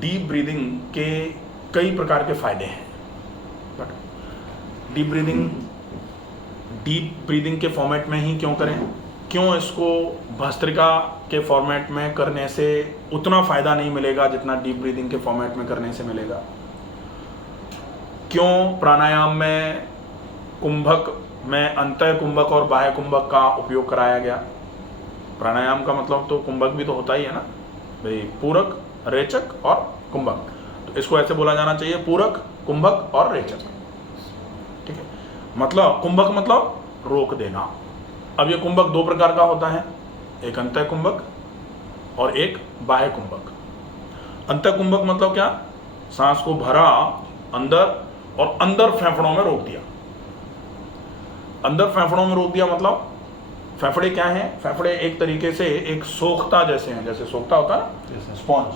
Deep breathing के कई प्रकार के फायदे हैं, बट डीप ब्रीदिंग के फॉर्मेट में ही क्यों करें, क्यों इसको भस्त्रिका के फॉर्मेट में करने से उतना फ़ायदा नहीं मिलेगा जितना डीप ब्रीदिंग के फॉर्मेट में करने से मिलेगा, क्यों प्राणायाम में कुंभक में अंतः कुंभक और बाह्य कुंभक का उपयोग कराया गया। प्राणायाम का मतलब तो कुंभक भी तो होता ही है ना भाई, पूरक, रेचक और कुंभक, तो इसको ऐसे बोला जाना चाहिए, पूरक, कुंभक और रेचक, ठीक है। मतलब कुंभक मतलब रोक देना। अब ये कुंभक दो प्रकार का होता है, एक अंतः कुंभक और एक बाह्य कुंभक। अंतः कुंभक मतलब क्या, सांस को भरा अंदर और अंदर फेफड़ों में रोक दिया। अंदर फेफड़ों में रोक दिया मतलब फेफड़े क्या हैं, फेफड़े एक तरीके से एक सोखता जैसे हैं, जैसे सोखता होता है ना स्पॉन्ज,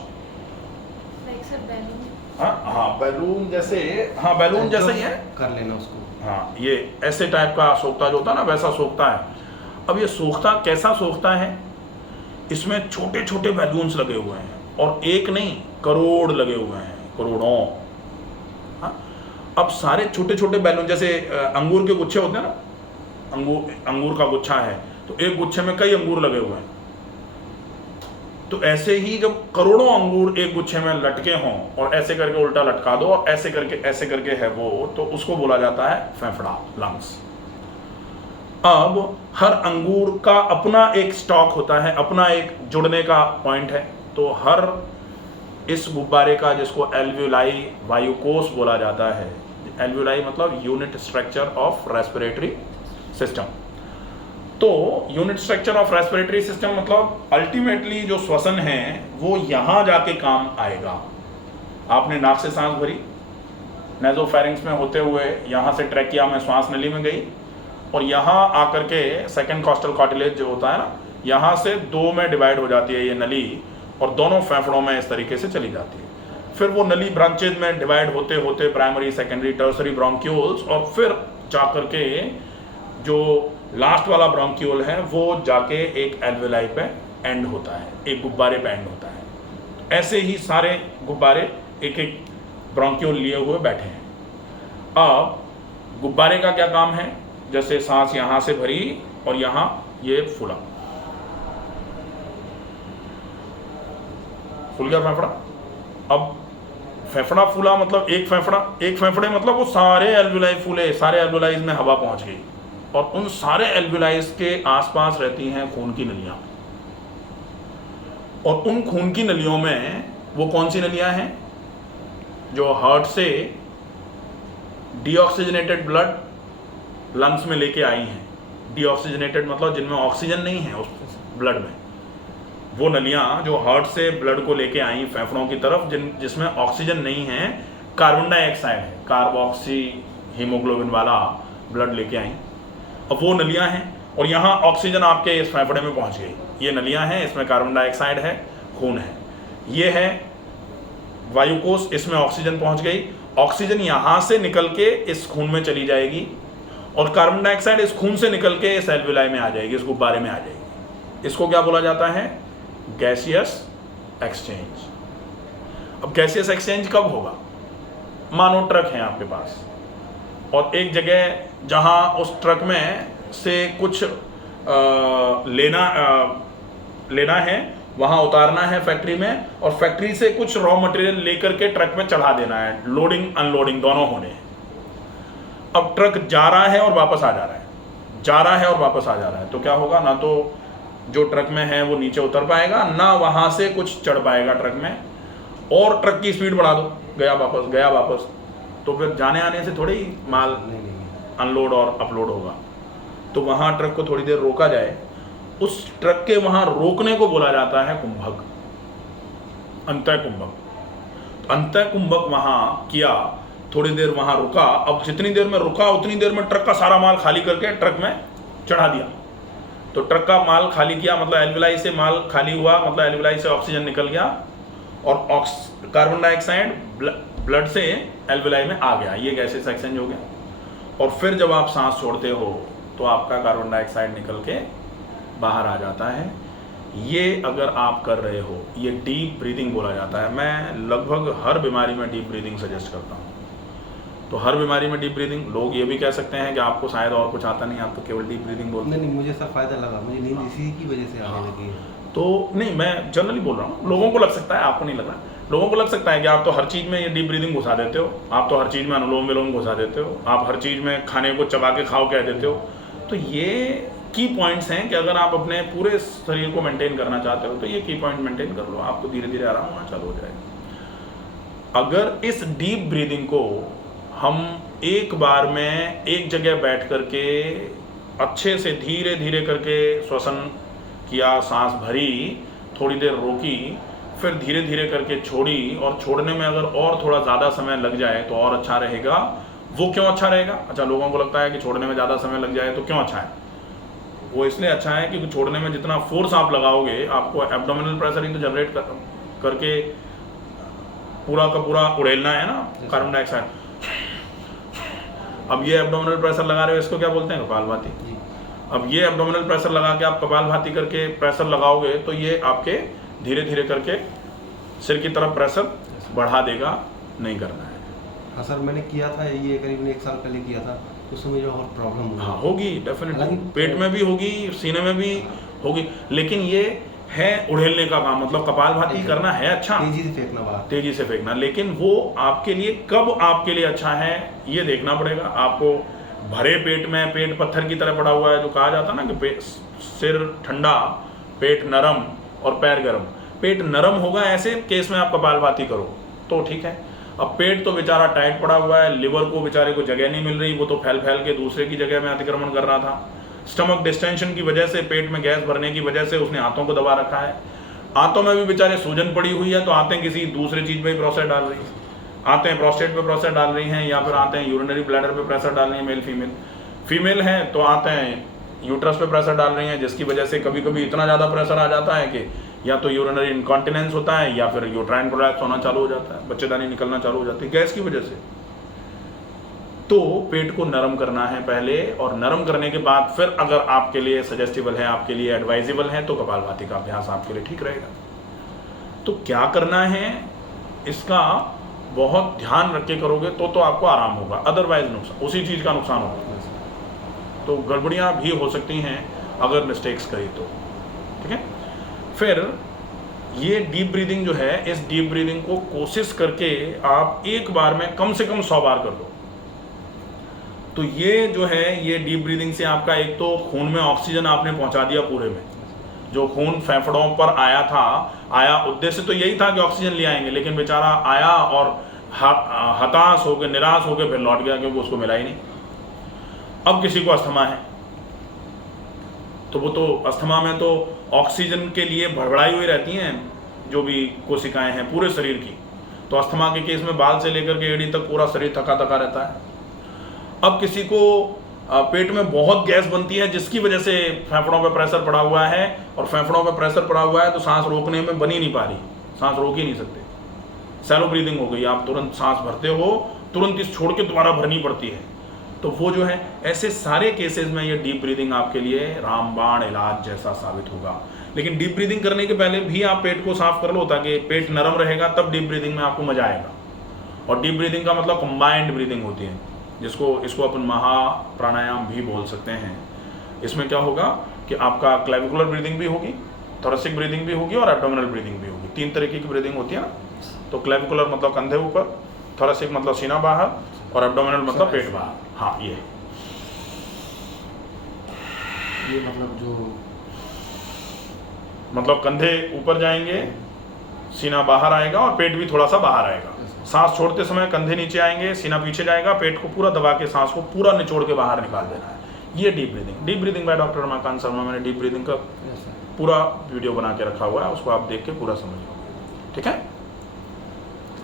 हाँ बैलून जैसे, हाँ बैलून जैसे ही है, कर लेना उसको, हाँ ये ऐसे टाइप का सोखता जो होता है ना वैसा सोखता है। अब ये सोखता कैसा सोखता है, इसमें छोटे छोटे बैलून्स लगे हुए हैं और एक नहीं करोड़ लगे हुए हैं, करोड़ों। हाँ अब सारे छोटे छोटे बैलून जैसे अंगूर के गुच्छे होते हैं ना, अंगूर का गुच्छा है तो एक गुच्छे में कई अंगूर लगे हुए हैं, तो ऐसे ही जब करोड़ों अंगूर एक गुच्छे में लटके हों और ऐसे करके उल्टा लटका दो और ऐसे करके है वो, तो उसको बोला जाता है फेफड़ा, लंग्स। अब हर अंगूर का अपना एक स्टॉक होता है, अपना एक जुड़ने का पॉइंट है, तो हर इस गुब्बारे का, जिसको एल्वियोलाई वायुकोश बोला जाता है, एल्वियोलाई मतलब unit structure of respiratory system, तो unit structure of respiratory system मतलब अल्टीमेटली जो श्वसन है वो यहाँ जाके काम आएगा। आपने नाक से सांस भरी, नेजोफेरिंक्स में होते हुए यहाँ से ट्रैकिया में श्वास नली में गई और यहाँ आकर के सेकंड कॉस्टल कार्टिलेज जो होता है ना, यहाँ से दो में डिवाइड हो जाती है ये नली और दोनों फेफड़ों में इस तरीके से चली जाती है। फिर वो नली ब्रांचेज में डिवाइड होते होते प्राइमरी, सेकेंडरी, टर्सरी ब्रोंक्यूल्स, और फिर जाकर के जो लास्ट वाला ब्रोंक्यूल है वो जाके एक एल्वेलाई पे एंड होता है, एक गुब्बारे पे एंड होता है। ऐसे ही सारे गुब्बारे एक एक ब्रोंक्यूल लिए हुए बैठे हैं। अब गुब्बारे का क्या काम है, जैसे सांस यहाँ से भरी और यहाँ ये फूला, फूल गया फेफड़ा। अब फेफड़ा फूला मतलब एक फेफड़े मतलब वो सारे एल्वेलाई फूले, सारे एल्वेलाइज में हवा पहुंच गई और उन सारे एल्वेलाइज के आसपास रहती हैं खून की नलियां, और उन खून की नलियों में वो कौन सी नलियां हैं, जो हार्ट से डीऑक्सीजनेटेड ब्लड लंग्स में लेके आई हैं। डीऑक्सीजनेटेड मतलब जिनमें ऑक्सीजन नहीं है उस ब्लड में, वो नलियां जो हार्ट से ब्लड को लेके आई फेफड़ों की तरफ, जिसमें ऑक्सीजन नहीं है, कार्बन डाइऑक्साइड है, कार्बोक्सी हीमोग्लोबिन वाला ब्लड लेके आई। अब वो नलियां हैं और यहाँ ऑक्सीजन आपके इस फेफड़े में पहुँच गई, ये नलियां हैं, इसमें कार्बन डाइऑक्साइड है, खून है, ये है वायुकोश, इसमें ऑक्सीजन पहुँच गई। ऑक्सीजन यहाँ से निकल के इस खून में चली जाएगी और कार्बन डाइऑक्साइड इस खून से निकल के इस एल्वेलाई में आ जाएगी, इस गुब्बारे में आ जाएगी। इसको क्या बोला जाता है, गैसियस एक्सचेंज। अब गैसियस एक्सचेंज कब होगा, मानो ट्रक है आपके पास और एक जगह जहां उस ट्रक में से कुछ लेना है, वहां उतारना है फैक्ट्री में, और फैक्ट्री से कुछ रॉ मटेरियल लेकर के ट्रक में चढ़ा देना है, लोडिंग अनलोडिंग दोनों होने हैं। अब ट्रक जा रहा है और वापस आ जा रहा है, जा रहा है और वापस आ जा रहा है, तो क्या होगा, ना तो जो ट्रक में है वो नीचे उतर पाएगा, ना वहां से कुछ चढ़ पाएगा ट्रक में, और ट्रक की स्पीड बढ़ा दो, गया वापस, तो फिर जाने आने से थोड़ी माल अनलोड और अपलोड होगा। तो वहाँ ट्रक को थोड़ी देर रोका जाए, उस ट्रक के वहाँ रोकने को बोला जाता है कुंभक, अंतः कुंभक। अंतः कुंभक वहाँ किया, थोड़ी देर वहाँ रुका। अब जितनी देर में रुका उतनी देर में ट्रक का सारा माल खाली करके ट्रक में चढ़ा दिया। तो ट्रक का माल खाली किया मतलब एल्वेलाई से माल खाली हुआ, मतलब एल्वेलाई से ऑक्सीजन निकल गया और कार्बन डाइऑक्साइड ब्लड से एल्वेलाई में आ गया, ये गैसेस एक्सचेंज हो गया। और फिर जब आप सांस छोड़ते हो तो आपका कार्बन डाइऑक्साइड निकल के बाहर आ जाता है। ये अगर आप कर रहे हो, ये डीप ब्रीदिंग बोला जाता है। मैं लगभग हर बीमारी में डीप ब्रीदिंग सजेस्ट करता हूँ। तो हर बीमारी में डीप ब्रीदिंग, लोग ये भी कह सकते हैं कि आपको शायद और कुछ आता नहीं, आप तो केवल डीप ब्रीदिंग बोलते हैं। नहीं, मुझे सर फायदा लगा, मुझे नींद इसी की वजह से आने लगी है। तो नहीं, मैं जनरली बोल रहा हूँ, लोगों को लग सकता है, आपको नहीं लग रहा। लोगों को लग सकता है कि आप तो हर चीज़ में ये डीप ब्रीदिंग घुसा देते हो, आप तो हर चीज़ में अनुलोम विलोम घुसा देते हो, आप हर चीज़ में खाने को चबा के खाओ कह देते हो। तो ये की पॉइंट्स हैं कि अगर आप अपने पूरे शरीर को मेंटेन करना चाहते हो तो ये की पॉइंट मेंटेन कर लो, आपको धीरे धीरे आराम होना चालू हो जाएगा। अगर इस डीप ब्रीदिंग को हम एक बार में एक जगह बैठ करके अच्छे से धीरे धीरे करके श्वसन किया, सांस भरी, थोड़ी देर रोकी, फिर धीरे धीरे करके छोड़ी, और छोड़ने में अगर और थोड़ा ज़्यादा समय लग जाए तो और अच्छा रहेगा। वो क्यों अच्छा रहेगा? अच्छा, लोगों को लगता है कि छोड़ने में ज़्यादा समय लग जाए तो क्यों अच्छा है? वो इसलिए अच्छा है क्योंकि छोड़ने में जितना फोर्स आप लगाओगे, आपको एब्डोमिनल प्रेशर ही तो जनरेट करके पूरा का पूरा उड़ेलना है ना, कार्बन डाइऑक्साइड। अब ये एब्डोमिनल प्रेशर लगा रहे हो, इसको क्या बोलते हैं? कपालभाति। अब ये एब्डोमिनल प्रेशर लगा के आप कपालभाति करके प्रेशर लगाओगे तो ये आपके धीरे धीरे करके सिर की तरफ प्रेशर बढ़ा देगा। नहीं करना है। हाँ सर, मैंने किया था ये करीबन 1 साल पहले किया था, उसमें मुझे और प्रॉब्लम हुई। हाँ, होगी डेफिनेटली, पेट में भी होगी, सीने में भी होगी, लेकिन ये है उड़ेलने का काम, मतलब कपालभाति करना है अच्छा, तेजी से फेंकना बाहर, तेजी से फेंकना। लेकिन वो आपके लिए कब आपके लिए अच्छा है ये देखना पड़ेगा आपको। भरे पेट में, पेट पत्थर की तरह पड़ा हुआ है, जो कहा जाता है ना कि सिर ठंडा, पेट नरम और पैर गर्म। पेट नरम होगा ऐसे केस में आप कपालभाति करो तो ठीक है। अब पेट तो बेचारा टाइट पड़ा हुआ है, लिवर को बेचारे को जगह नहीं मिल रही, वो तो फैल फैल के दूसरे की जगह में अतिक्रमण कर रहा था। स्टमक डिस्टेंशन की वजह से, पेट में गैस भरने की वजह से उसने आंतों को दबा रखा है। आंतों में भी बेचारे सूजन पड़ी हुई है, तो आंतें किसी दूसरे चीज़ में ही प्रेशर डाल रही है। आंतें प्रोस्टेट पे प्रेशर डाल रही हैं, या फिर आंतें यूरिनरी ब्लैडर पे प्रेशर डाल रही हैं, मेल फीमेल। फीमेल हैं तो आंतें यूट्रस पे प्रेशर डाल रही हैं, जिसकी वजह से कभी कभी इतना ज़्यादा प्रेशर आ जाता है कि या तो यूरिनरी इनकॉन्टिनेंस होता है या फिर यूट्राइन प्रोलैप्स होना चालू हो जाता है, बच्चेदानी निकलना चालू हो जाती है गैस की वजह से। तो पेट को नरम करना है पहले, और नरम करने के बाद फिर अगर आपके लिए सजेस्टिबल है, आपके लिए एडवाइजेबल है, तो कपालभाति का अभ्यास आपके लिए ठीक रहेगा। तो क्या करना है इसका बहुत ध्यान रख के करोगे तो आपको आराम होगा, अदरवाइज नुकसान, उसी चीज़ का नुकसान होगा। तो गड़बड़ियाँ भी हो सकती हैं अगर मिस्टेक्स करी तो, ठीक है। फिर ये डीप ब्रीदिंग जो है, इस डीप ब्रीदिंग को कोशिश करके आप एक बार में कम से कम 100 बार कर दो। तो ये जो है, ये डीप ब्रीदिंग से आपका एक तो खून में ऑक्सीजन आपने पहुंचा दिया पूरे में। जो खून फेफड़ों पर आया उद्देश्य तो यही था कि ऑक्सीजन ले आएंगे, लेकिन बेचारा आया और हताश हो गए, निराश हो गए, फिर लौट गया क्योंकि उसको मिला ही नहीं। अब किसी को अस्थमा है तो वो तो अस्थमा में तो ऑक्सीजन के लिए भड़बड़ाई हुई रहती हैं जो भी कोशिकाएं हैं पूरे शरीर की। तो अस्थमा के केस में बाल से लेकर के एड़ी तक पूरा शरीर थका थका रहता है। अब किसी को पेट में बहुत गैस बनती है जिसकी वजह से फेफड़ों पे प्रेशर पड़ा हुआ है, और फेफड़ों पे प्रेशर पड़ा हुआ है तो सांस रोकने में बन ही नहीं पा रही, सांस रोक ही नहीं सकते, सैलो ब्रीदिंग हो गई, आप तुरंत सांस भरते हो, तुरंत इस छोड़ के दोबारा भरनी पड़ती है। तो वो जो है, ऐसे सारे केसेस में ये डीप ब्रीदिंग आपके लिए रामबाण इलाज जैसा साबित होगा। लेकिन डीप ब्रीदिंग करने के पहले भी आप पेट को साफ कर लो, ताकि पेट नरम रहेगा, तब डीप ब्रीदिंग में आपको मजा आएगा। और डीप ब्रीदिंग का मतलब कंबाइंड ब्रीदिंग होती है, इसको अपन महा प्राणायाम भी बोल सकते हैं। इसमें क्या होगा कि आपका क्लेविकुलर ब्रीदिंग भी होगी, थोरेसिक ब्रीदिंग भी होगी और एब्डोमिनल ब्रीदिंग भी होगी। 3 तरीके की ब्रीदिंग होती है ना। तो क्लेविकुलर मतलब कंधे ऊपर, थोरेसिक मतलब सीना बाहर, और एब्डोमिनल मतलब पेट बाहर। हाँ, ये मतलब कंधे ऊपर जाएंगे, सीना बाहर आएगा और पेट भी थोड़ा सा बाहर आएगा। सांस छोड़ते समय कंधे नीचे आएंगे, सीना पीछे जाएगा, पेट को पूरा दबा के सांस को पूरा निचोड़ के बाहर निकाल देना है। ये deep breathing. Deep breathing by doctor Ramakant Sharma, मैंने डीप ब्रीदिंग का पूरा वीडियो बना के रखा हुआ है, उसको आप देख के पूरा समझ लो, ठीक है।